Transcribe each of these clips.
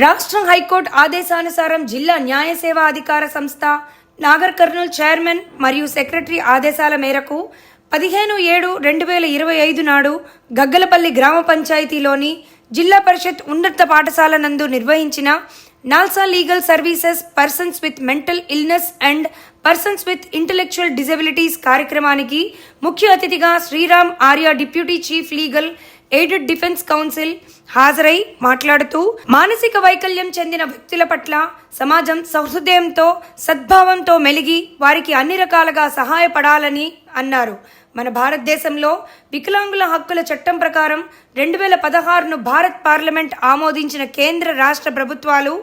రాష్ట్ర హైకోర్టు ఆదేశానుసారం జిల్లా న్యాయ సేవా అధికార సంస్థ నాగర్ కర్నూల్ చైర్మన్ మరియు సెక్రటరీ ఆదేశాల మేరకు పదిహేను ఏడు రెండు వేల ఇరవై ఐదు నాడు గగ్గలపల్లి గ్రామ పంచాయతీలోని జిల్లా పరిషత్ ఉన్నత పాఠశాల నందు నిర్వహించిన NALSA legal services persons with mental illness and persons with intellectual disabilities కార్యక్రమానికి ముఖ్య అతిథిగా Sriram Arya deputy chief legal aided defence counsel హాజరై మాట్లాడుతూ మానసిక వైకల్యం చెందిన వ్యక్తుల పట్ల సమాజం సహృదయంతో సద్భావంతో మెలిగి వారికి అన్ని రకాలుగా సహాయపడాలని అన్నారు. మన భారతదేశంలో వికలాంగుల హక్కుల చట్టం ప్రకారం రెండు వేల పదహారును భారత్ పార్లమెంట్ ఆమోదించిన కేంద్ర రాష్ట్ర ప్రభుత్వాలు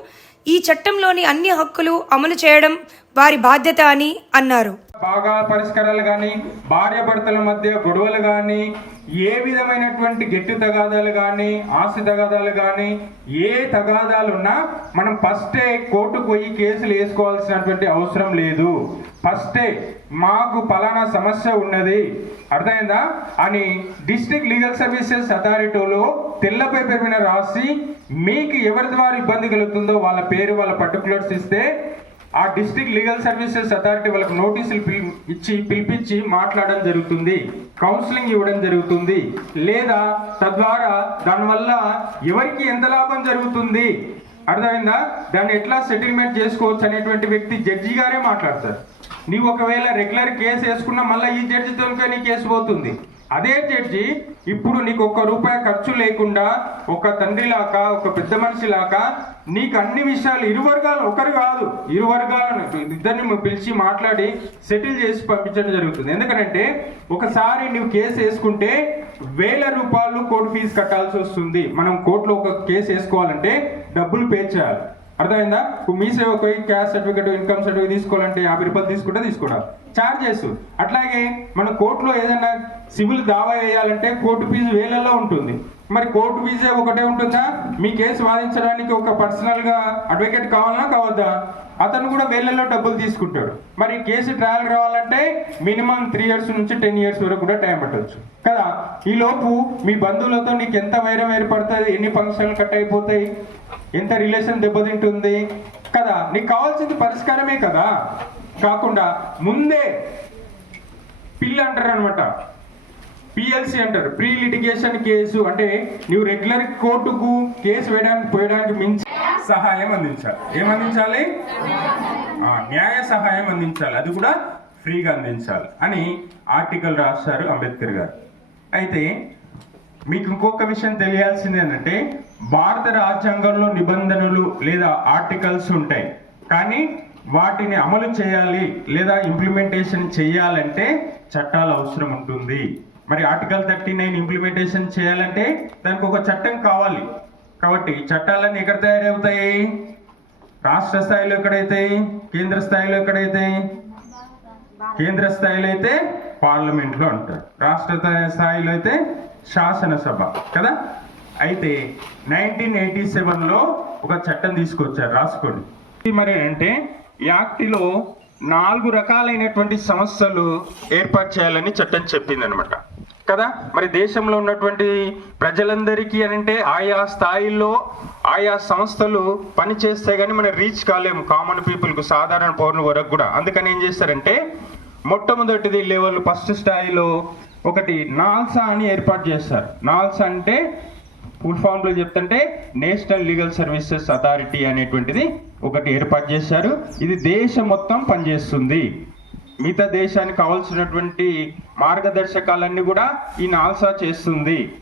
ఈ చట్టంలోని అన్ని హక్కులు అమలు చేయడం వారి బాధ్యత అని అన్నారు. బాగా పరిష్కారాలు కానీ భార్యాభర్తల మధ్య గొడవలు కానీ ఏ విధమైనటువంటి గట్టి తగాదాలు కానీ ఆస్తి తగాదాలు కానీ ఏ తగాదాలు ఉన్నా మనం ఫస్టే కోర్టుకు పోయి కేసులు వేసుకోవాల్సినటువంటి అవసరం లేదు. ఫస్టే మాకు ఫలానా సమస్య ఉన్నది. అర్థమైందా? అని డిస్ట్రిక్ట్ లీగల్ సర్వీసెస్ అథారిటీలో తెల్ల పేపర్ మీద రాసి మీకు ఎవరి ద్వారా ఇబ్బంది కలుగుతుందో వాళ్ళ పేరు వాళ్ళ పర్టికులర్స్ ఇస్తే ఆ డిస్ట్రిక్ట్ లీగల్ సర్వీసెస్ అథారిటీ వాళ్ళకి నోటీసులు పిలి ఇచ్చి పిలిపించి మాట్లాడడం జరుగుతుంది. కౌన్సిలింగ్ ఇవ్వడం జరుగుతుంది. లేదా తద్వారా దానివల్ల ఎవరికి ఎంత లాభం జరుగుతుంది? అర్థమైందా? దాన్ని ఎట్లా సెటిల్మెంట్ చేసుకోవచ్చు అనేటువంటి వ్యక్తి జడ్జి గారే మాట్లాడతారు. నీవు ఒకవేళ రెగ్యులర్ కేసు వేసుకున్నా మళ్ళీ ఈ జడ్జితోనికే నీ కేసు పోతుంది. అదే జడ్జి ఇప్పుడు నీకు ఒక్క రూపాయి ఖర్చు లేకుండా ఒక తండ్రిలాగా ఒక పెద్ద మనిషి లాగా నీకు అన్ని విషయాలు ఇరు వర్గాలు ఒకరు కాదు ఇరు వర్గాలను ఇద్దరిని పిలిచి మాట్లాడి సెటిల్ చేసి పంపించడం జరుగుతుంది. ఎందుకంటే ఒకసారి నువ్వు కేసు వేసుకుంటే వేల రూపాయలు కోర్టు ఫీజు కట్టాల్సి వస్తుంది. మనం కోర్టులో ఒక కేసు వేసుకోవాలంటే డబ్బులు పే చేయాలి. అర్థమైందా? ఇప్పుడు మీ సేవకు క్యాస్ట్ సర్టిఫికేట్ ఇన్కమ్ సర్టిఫికేట్ తీసుకోవాలంటే యాభై రూపాయలు తీసుకుంటే తీసుకోవాలి ఛార్జెస్ అట్లాగే మన కోర్టులో ఏదైనా సివిల్ దావా వేయాలంటే కోర్టు ఫీజు వేలల్లో ఉంటుంది. మరి కోర్టు ఫీజే ఒకటే ఉంటుందా? మీ కేసు వాదించడానికి ఒక పర్సనల్గా అడ్వకేట్ కావాలన్నా కావద్దా? అతను కూడా వేలల్లో డబ్బులు తీసుకుంటాడు. మరి కేసు ట్రయల్ రావాలంటే మినిమం త్రీ ఇయర్స్ నుంచి టెన్ ఇయర్స్ వరకు కూడా టైం పట్టవచ్చు కదా? ఈ లోపు మీ బంధువులతో నీకు ఎంత వైరం ఏర్పడుతుంది? ఎన్ని ఫంక్షన్లు కట్ అయిపోతాయి? ఎంత రిలేషన్ దెబ్బతింటుంది? కదా? నీకు కావాల్సింది పరిష్కారమే కదా? కాకుండా ముందే పిల్ అంటారు అనమాట పిఎల్సి అంటారు. ప్రీ లిటిగేషన్ కేసు అంటే నువ్వు రెగ్యులర్ కోర్టుకు కేసు వేయడానికి పోయడానికి మించి సహాయం అందించాలి. ఏం అందించాలి? న్యాయ సహాయం అందించాలి. అది కూడా ఫ్రీగా అందించాలి అని ఆర్టికల్ రాశారు అంబేద్కర్ గారు. అయితే మీకు ఇంకొక విషయం తెలియాల్సింది ఏంటంటే భారత రాజ్యాంగంలో నిబంధనలు లేదా ఆర్టికల్స్ ఉంటాయి. కానీ వాటిని అమలు చేయాలి లేదా ఇంప్లిమెంటేషన్ చేయాలంటే చట్టాలు అవసరం ఉంటుంది. మరి ఆర్టికల్ థర్టీ నైన్ ఇంప్లిమెంటేషన్ చేయాలంటే దానికి ఒక చట్టం కావాలి. కాబట్టి చట్టాలన్నీ ఎక్కడ తయారవుతాయి? రాష్ట్ర స్థాయిలో ఎక్కడైతాయి కేంద్ర స్థాయిలో ఎక్కడైతాయి కేంద్ర స్థాయిలో అయితే పార్లమెంట్లో అంటారు. రాష్ట్ర స్థాయిలో అయితే శాసనసభ కదా? అయితే నైన్టీన్ ఎయిటీ సెవెన్లో ఒక చట్టం తీసుకొచ్చారు రాసుకోండి. ఇది మరి అంటే యాక్టిలో నాలుగు రకాలైనటువంటి సమస్యలు ఏర్పాటు చేయాలని చట్టం చెప్పిందనమాట. కదా? మరి దేశంలో ఉన్నటువంటి ప్రజలందరికీ అని అంటే ఆయా స్థాయిల్లో ఆయా సంస్థలు పని చేస్తే కానీ మనం రీచ్ కాలేము. కామన్ పీపుల్కు సాధారణ పౌరుల వరకు కూడా. అందుకని ఏం చేస్తారంటే మొట్టమొదటిది లెవెల్ ఫస్ట్ స్థాయిలో ఒకటి నాల్సా అని ఏర్పాటు చేస్తారు. నాల్సా అంటే ఫుల్ ఫామ్లో చెప్తుంటే నేషనల్ లీగల్ సర్వీసెస్ అథారిటీ అనేటువంటిది ఒకటి ఏర్పాటు చేశారు. ఇది దేశం మొత్తం పనిచేస్తుంది. మిగతా దేశానికి కావాల్సినటువంటి మార్గదర్శకాలన్నీ కూడా ఈ నాల్సా చేస్తుంది.